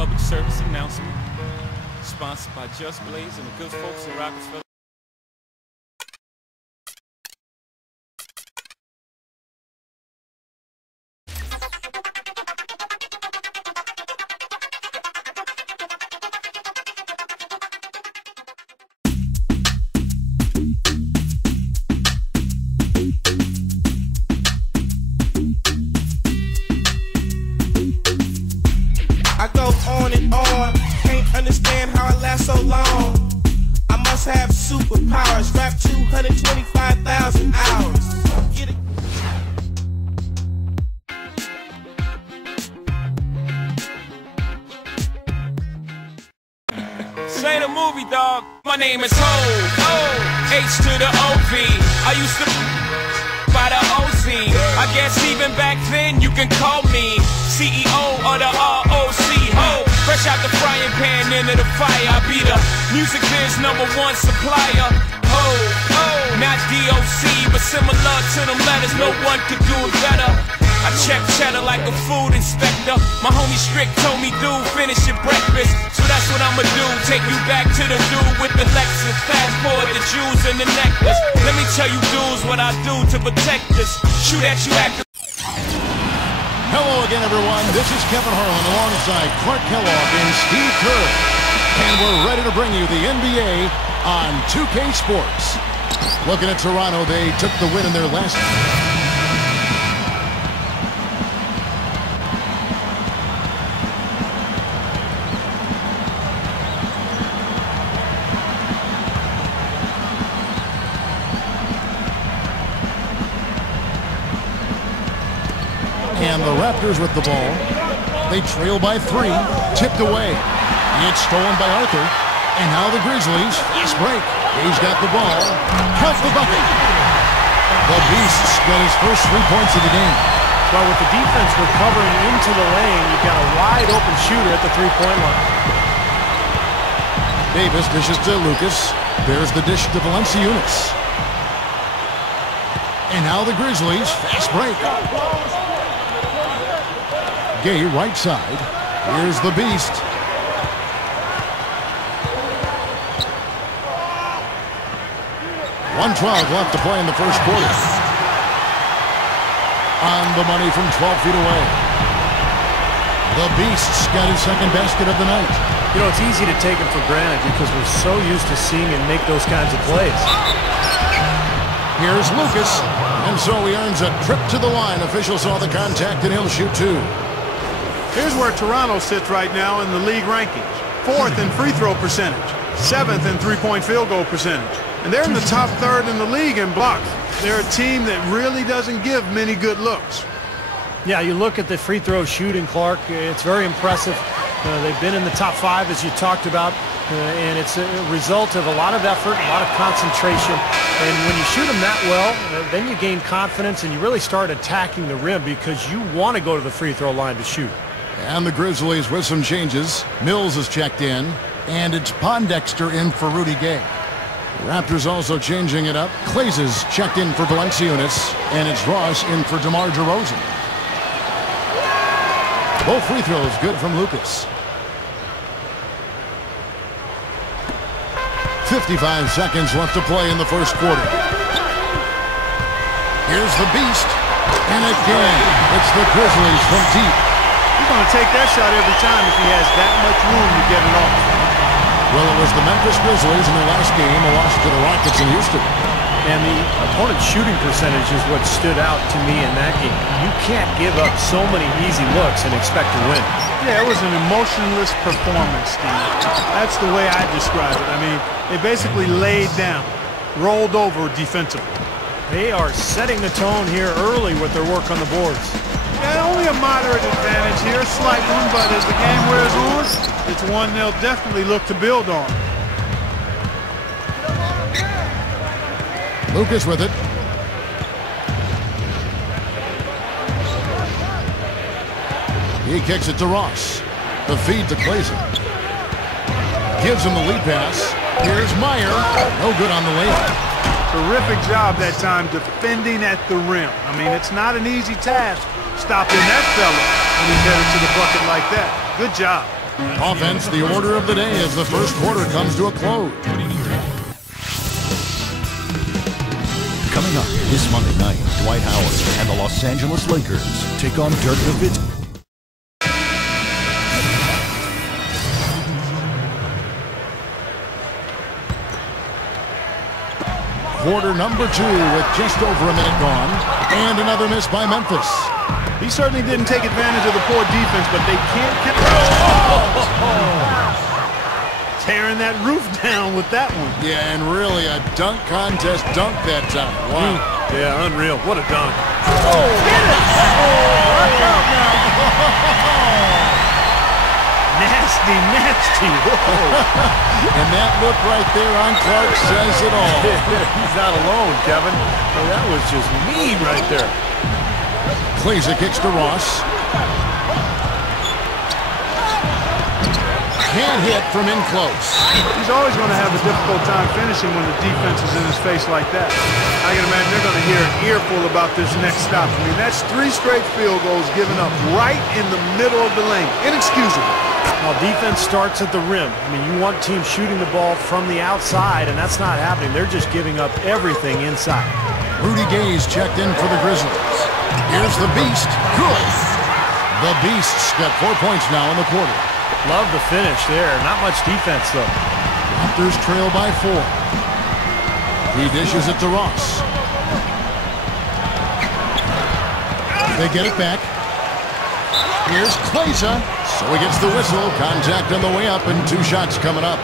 public service announcement, sponsored by Just Blaze and the good folks in Rockefeller. I go on and on, can't understand how I last so long. I must have superpowers, rap 225,000 hours. Get it. This ain't a movie, dog. My name is Ho, H to the O-V. I used to by the OZ. I guess even back then you can call me CEO of the ROC. Ho, fresh out the frying pan into the fire. I be the music biz #1 supplier. Ho, not DOC, but similar to them letters. No one could do it better. I check cheddar like a food inspector. My homie Strick told me, dude, finish your breakfast. So that's what I'ma do, take you back to the dude with the Lexus. Fast forward the jewels and the necklace. Let me tell you dudes what I do to protect us. Shoot at you at the... Hello again, everyone. This is Kevin Harlan alongside Clark Kellogg and Steve Kerr. And we're ready to bring you the NBA on 2K Sports. Looking at Toronto, they took the win in their last... And the Raptors with the ball. They trail by 3. Tipped away. It's stolen by Arthur. And now the Grizzlies. Fast break. He's got the ball. Count the bucket. The Beasts got his first 3 points of the game. Well, with the defense recovering into the lane, you've got a wide open shooter at the three-point line. Davis dishes to Lucas. There's the dish to Valanciunas. And now the Grizzlies. Fast break. Gay right side. Here's the Beast. .112 left to play in the first quarter. On the money from 12 feet away. The Beast's got his second basket of the night. You know, it's easy to take him for granted because we're so used to seeing him make those kinds of plays. Here's Lucas. And so he earns a trip to the line. Officials saw the contact and he'll shoot 2. Here's where Toronto sits right now in the league rankings. 4th in free throw percentage, 7th in three-point field goal percentage. And they're in the top 3rd in the league in blocks. They're a team that really doesn't give many good looks. Yeah, you look at the free throw shooting, Clark. It's very impressive. They've been in the top 5, as you talked about. And it's a result of a lot of effort, a lot of concentration. And when you shoot them that well, then you gain confidence and you really start attacking the rim because you want to go to the free throw line to shoot. And the Grizzlies with some changes. Mills is checked in, and it's Pondexter in for Rudy Gay. The Raptors also changing it up. Clays is checked in for Valanciunas, and it's Ross in for DeMar DeRozan. Both free throws good from Lucas. 55 seconds left to play in the first quarter. Here's the Beast, and again, it's the Grizzlies from deep. He's going to take that shot every time if he has that much room to get it off. Well, it was the Memphis Grizzlies in their last game, a loss to the Rockets in Houston. And the opponent's shooting percentage is what stood out to me in that game. You can't give up so many easy looks and expect to win. Yeah, it was an emotionless performance, Steve. That's the way I describe it. I mean, they basically laid down, rolled over defensively. They are setting the tone here early with their work on the boards. Yeah, only a moderate advantage here, a slight one, but as the game wears on, it's one they'll definitely look to build on. Lucas with it. He kicks it to Ross. The feed to Clayson. Gives him the lead pass. Here's Meyer. No good on the layup. Terrific job that time defending at the rim. I mean, it's not an easy task stopping that fella when he's headed to the bucket like that. Good job. Offense, the order of the day as the first quarter comes to a close. Coming up this Monday night, Dwight Howard and the Los Angeles Lakers take on Dirk Nowitzki. Quarter number 2 with just over a minute gone. And another miss by Memphis. He certainly didn't take advantage of the poor defense, but they can't get... Tearing that roof down with that one. Yeah, and really a dunk contest dunk that time. Wow. Yeah, unreal. What a dunk. Oh, get it! Oh, watch out now. Nasty, nasty. Whoa. And that look right there on Clark says it all. He's not alone, Kevin. Well, that was just mean right there. Kleza kicks to Ross. Can't hit from in close. He's always going to have a difficult time finishing when the defense is in his face like that. I can imagine they're going to hear an earful about this next stop. I mean, that's 3 straight field goals given up right in the middle of the lane. Inexcusable. Well, defense starts at the rim. I mean, you want teams shooting the ball from the outside, and that's not happening. They're just giving up everything inside. Rudy Gay's checked in for the Grizzlies. Here's the Beast. Good. The Beasts got 4 points now in the quarter. Love the finish there. Not much defense, though. Raptors trail by 4. He dishes it to Ross. They get it back. Here's Kleza. So he gets the whistle. Contact on the way up and 2 shots coming up.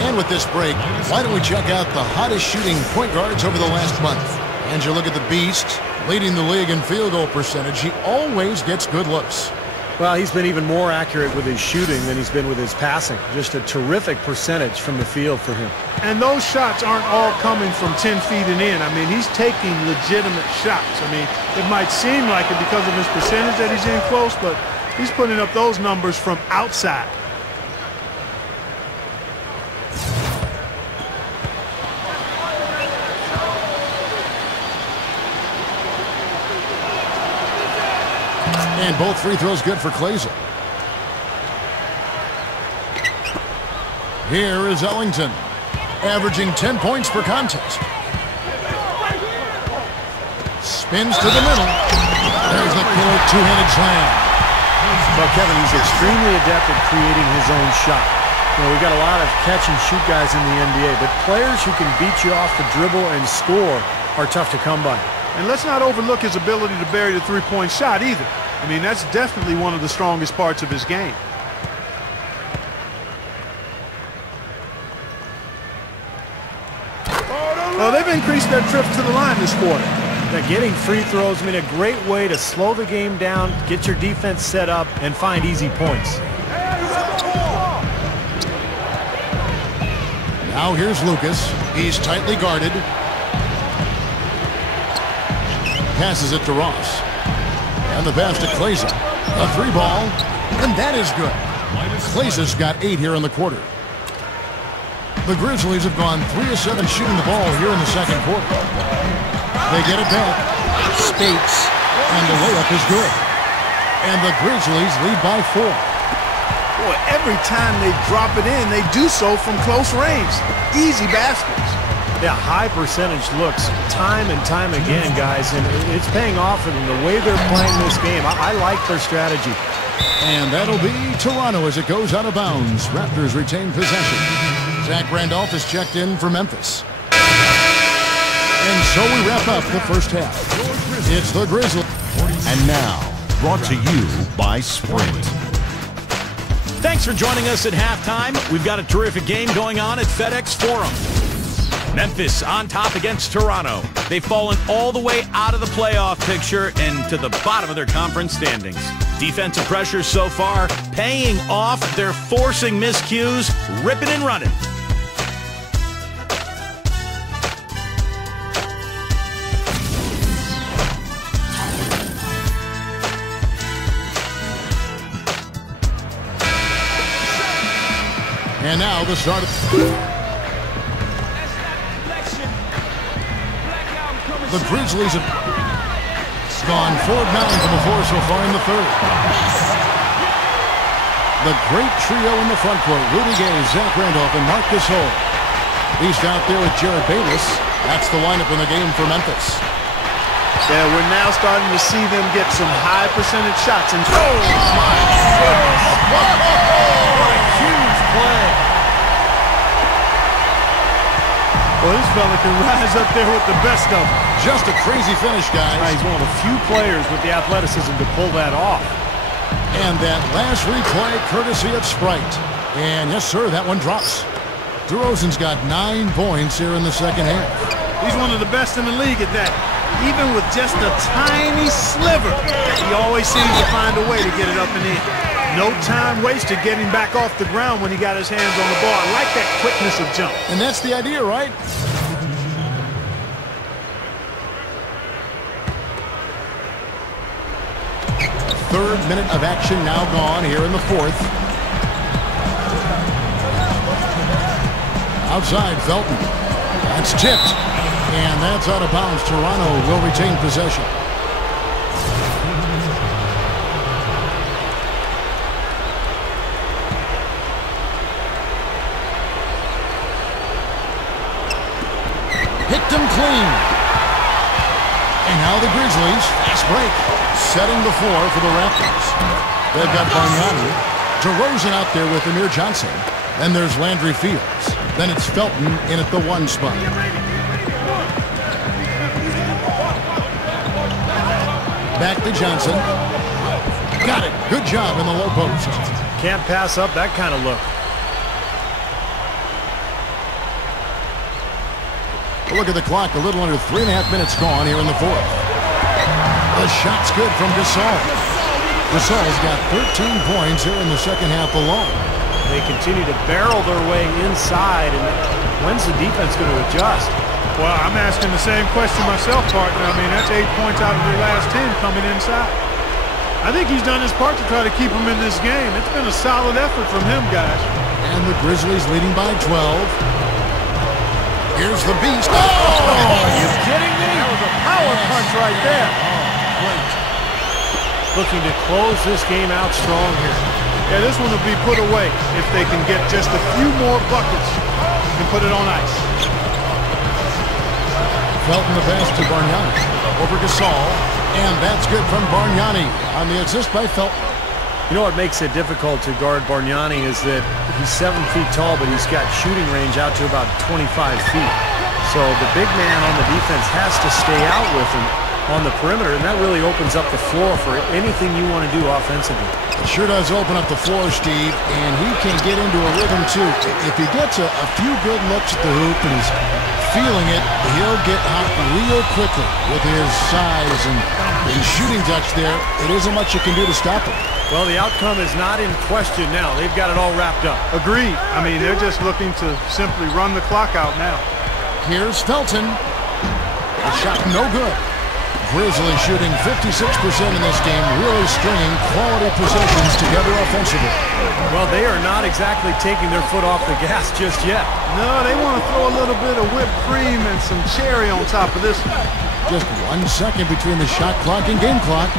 And with this break, why don't we check out the hottest shooting point guards over the last month? And you look at the Beast, leading the league in field goal percentage. He always gets good looks. Well, he's been even more accurate with his shooting than he's been with his passing. Just a terrific percentage from the field for him. And those shots aren't all coming from 10 feet and in. I mean, he's taking legitimate shots. I mean, it might seem like it because of his percentage that he's in close, but he's putting up those numbers from outside. And both free throws good for Kleza. Here is Ellington, averaging 10 points per contest. Spins to the middle. There's the killer 2-handed slam. Well, Kevin, he's extremely adept at creating his own shot. You know, we've got a lot of catch-and-shoot guys in the NBA, but players who can beat you off the dribble and score are tough to come by. And let's not overlook his ability to bury the three-point shot either. I mean, that's definitely one of the strongest parts of his game. Well, they've increased their trips to the line this quarter. Yeah, getting free throws, I mean, a great way to slow the game down, get your defense set up, and find easy points. Now here's Lucas. He's tightly guarded. Passes it to Ross. And the pass to Kleza. A 3-ball, and that is good. Kleza's got 8 here in the quarter. The Grizzlies have gone 3 of 7 shooting the ball here in the second quarter. They get it back. Spates, and the layup is good. And the Grizzlies lead by 4. Boy, every time they drop it in, they do so from close range. Easy baskets. Yeah, high percentage looks time and time again, guys, and it's paying off in the way they're playing this game. I like their strategy. And that'll be Toronto as it goes out of bounds. Raptors retain possession. Zach Randolph is checked in for Memphis. And so we wrap up the first half. It's the Grizzlies. And now, brought to you by Sprint. Thanks for joining us at halftime. We've got a terrific game going on at FedEx Forum. Memphis on top against Toronto. They've fallen all the way out of the playoff picture and to the bottom of their conference standings. Defensive pressure so far paying off. They're forcing miscues, ripping and running. And now the start of the Grizzlies have gone 4 of 9 from the floor so far in the third. The great trio in the front court, Rudy Gay, Zach Randolph, and Marcus Hull. He's out there with Jared Bayless. That's the lineup in the game for Memphis. Yeah, we're now starting to see them get some high percentage shots. And oh, my goodness. What a huge play. Well, this fella can rise up there with the best of them. Just a crazy finish, guys. He's one of the few players with the athleticism to pull that off. And that last replay, courtesy of Sprite. And yes, sir, that one drops. DeRozan's got 9 points here in the second half. He's one of the best in the league at that. Even with just a tiny sliver, he always seems to find a way to get it up and in. No time wasted getting back off the ground when he got his hands on the ball. I like that quickness of jump. And that's the idea, right? Third minute of action now gone here in the fourth. Outside, Felton. That's tipped. And that's out of bounds. Toronto will retain possession. Hit them clean. And now the Grizzlies. Fast break. Setting the floor for the Raptors. They've got Bargnani. DeRozan out there with Amir Johnson. Then there's Landry Fields. Then it's Felton in at the 1 spot. Back to Johnson. Got it. Good job in the low post. Can't pass up that kind of look. Look at the clock. A little under 3.5 minutes gone here in the fourth. The shot's good from Gasol. Gasol's got 13 points here in the second half alone. They continue to barrel their way inside, and when's the defense going to adjust? Well, I'm asking the same question myself, partner. I mean, that's 8 points out of their last 10 coming inside. I think he's done his part to try to keep them in this game. It's been a solid effort from him, guys. And the Grizzlies leading by 12. Here's the beast. Oh, are you kidding me? That was a power punch right there. Great. Looking to close this game out strong here. Yeah, this one will be put away if they can get just a few more buckets and put it on ice. Felton the pass to Bargnani. Over Gasol. And that's good from Bargnani on the assist by Felton. You know what makes it difficult to guard Bargnani is that he's 7 feet tall, but he's got shooting range out to about 25 feet. So the big man on the defense has to stay out with him on the perimeter, and that really opens up the floor for anything you want to do offensively. It sure does open up the floor, Steve, and he can get into a rhythm too. If he gets a few good looks at the hoop and he's feeling it, he'll get hot real quickly with his size and shooting touch there. It isn't much you can do to stop him. Well, the outcome is not in question now. They've got it all wrapped up. Agreed. I mean, they're just looking to simply run the clock out now. Here's Felton. A shot no good. Grizzlies shooting 56% in this game, really stringing quality possessions together offensively. Well, they are not exactly taking their foot off the gas just yet. No, they want to throw a little bit of whipped cream and some cherry on top of this one. Just 1 second between the shot clock and game clock.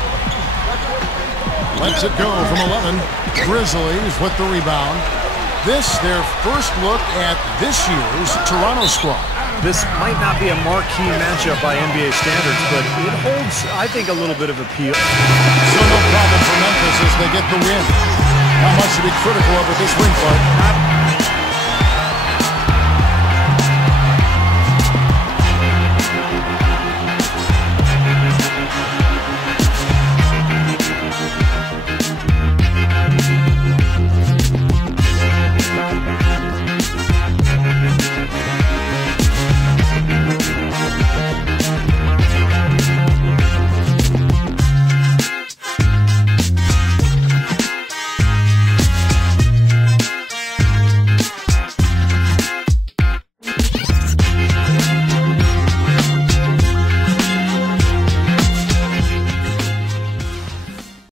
Lets it go from 11. Grizzlies with the rebound. This, their first look at this year's Toronto squad. This might not be a marquee matchup by NBA standards, but it holds, I think, a little bit of appeal. So no problem for Memphis as they get the win. How much to be critical of with this win, Clark?